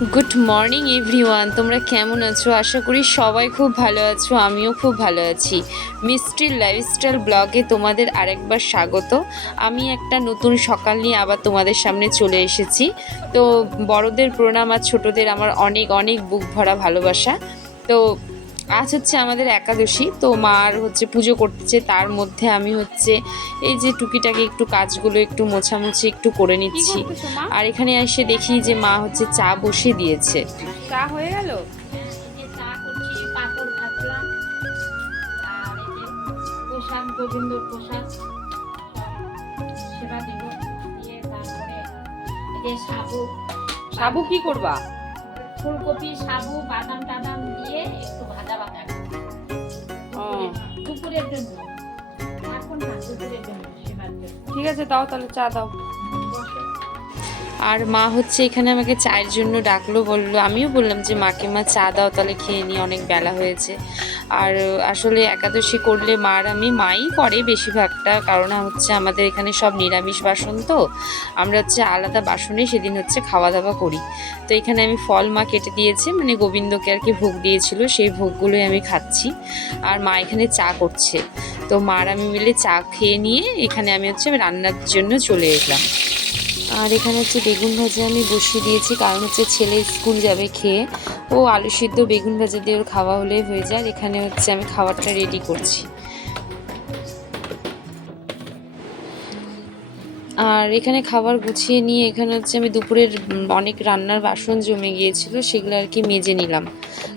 Good morning everyone, তোমরা কেমন আছো? আশা করি সবাই খুব ভালো আছো, আমিও খুব ভালো আছি। মিষ্টির লাইফস্টাইল ব্লগে তোমাদের আরেকবার স্বাগত। আমি একটা নতুন সকাল নিয়ে আবার তোমাদের সামনে চলে এসেছি। তো বড়দের প্রণাম আর ছোটদের আমার অনেক অনেক বুক ভরা ভালোবাসা। তো আজ হচ্ছে আমাদের একাদশী, তো মার হচ্ছে পুজো করতেছে, তার মধ্যে আমি হচ্ছে এই যে টুকিটাকি একটু কাজগুলো একটু মোছামুছি একটু করে নিচ্ছি। আর এখানে এসে দেখি যে মা হচ্ছে চা বসিয়ে দিয়েছে। চা হয়ে গেল। চা করছি, পাঁপড় ভাজলাম, আর এই যে প্রসাদ, গোবিন্দর প্রসাদ সেবা দিব, দিয়ে তারপরে এই যে সাবু কি করবা? ফুলকপি, সাবু, বাদাম টাদাম দিয়ে একটু ভাজা ভাজা দুপুরের জন্য, এখন না দুপুরের জন্য সেবার জন্য। ঠিক আছে, দাও তাহলে চা দাও। আর মা হচ্ছে এখানে আমাকে চায়ের জন্য ডাকলো, বললো, আমিও বললাম যে মাকে মা চা দাও, তাহলে খেয়ে নিয়ে, অনেক বেলা হয়েছে। আর আসলে একাদশী করলে মাই করে বেশিরভাগটা, কারণ হচ্ছে আমাদের এখানে সব নিরামিষ বাসন, তো আমরা হচ্ছে আলাদা বাসনে সেদিন হচ্ছে খাওয়া দাওয়া করি। তো এখানে আমি ফল মা কেটে দিয়েছে, মানে গোবিন্দকে আর কি ভোগ দিয়েছিল, সেই ভোগগুলোই আমি খাচ্ছি। আর মা এখানে চা করছে, তো মার আমি মিলে চা খেয়ে নিয়ে এখানে আমি হচ্ছে রান্নার জন্য চলে এলাম। আর এখানে হচ্ছে বেগুন ভাজা আমি বসিয়ে দিয়েছি, কারণ হচ্ছে ছেলে স্কুল যাবে খেয়ে, ও আলু সিদ্ধ বেগুন ভাজা দিয়ে ওর খাওয়া হলেই হয়ে যায়। এখানে হচ্ছে আমি খাবারটা রেডি করছি। আর এখানে খাবার গুছিয়ে নিয়ে এখানে হচ্ছে আমি দুপুরের অনেক রান্নার বাসন জমে গিয়েছিল, সেগুলো আর কি মেজে নিলাম,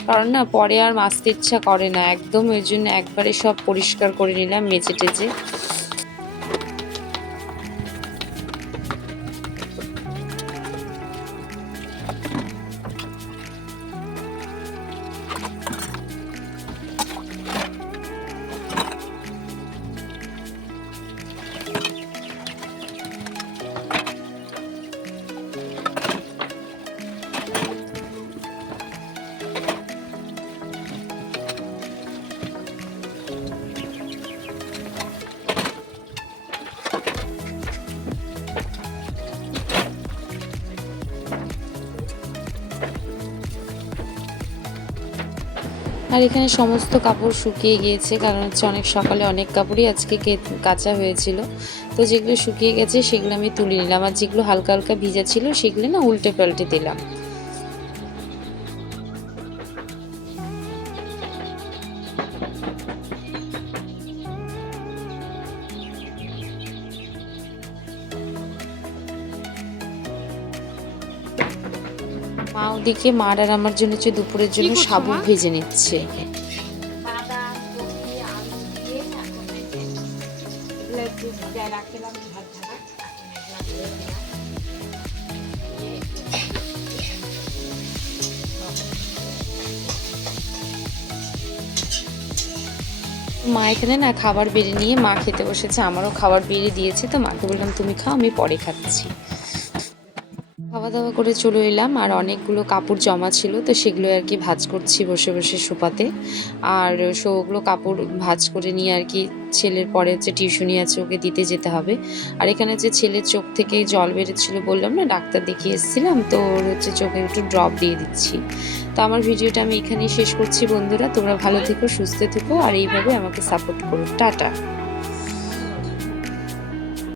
কারণ না পরে আর মাজতে ইচ্ছা করে না একদম, ওই জন্য একবারে সব পরিষ্কার করে নিলাম মেজে টেজে। আর এখানে সমস্ত কাপড় শুকিয়ে গিয়েছে, কারণ হচ্ছে অনেক সকালে অনেক কাপড়ই আজকে কাচা হয়েছিল। তো যেগুলো শুকিয়ে গেছে সেগুলো আমি তুলে নিলাম, আর যেগুলো হালকা হালকা ভিজা ছিল সেগুলো না উল্টে পাল্টে দিলাম। মা ওদিকে মার আর আমার জন্য হচ্ছে দুপুরের জন্য সাবু ভেজে নিচ্ছে। বাদাম, কপি, আলু দিয়ে তারপরে এগুলো একটু ভিজায় রাখলাম, ভাত ভাজা, এখন এগুলো ধুয়ে নিলাম। মা এখানে না খাবার বেড়ে নিয়ে মা খেতে বসেছে, আমারও খাবার বেড়ে দিয়েছে, তো মাকে বললাম তুমি খাও, আমি পরে খাচ্ছি। খাওয়া দাওয়া করে চলে এলাম, আর অনেকগুলো কাপড় জমা ছিল, তো সেগুলো আর কি ভাঁজ করছি বসে বসে সোফাতে। আর ওগুলো কাপড় ভাঁজ করে নিয়ে আর কি ছেলের পরে হচ্ছে টিউশনি আছে, ওকে দিতে যেতে হবে। আর এখানে হচ্ছে ছেলের চোখ থেকে জল বেরোচ্ছিলো, বললাম না ডাক্তার দেখিয়ে এসেছিলাম, তো ওর হচ্ছে চোখে একটু ড্রপ দিয়ে দিচ্ছি। তো আমার ভিডিওটা আমি এখানেই শেষ করছি বন্ধুরা, তোমরা ভালো থেকো, সুস্থ থেকো, আর এইভাবে আমাকে সাপোর্ট করো। টাটা।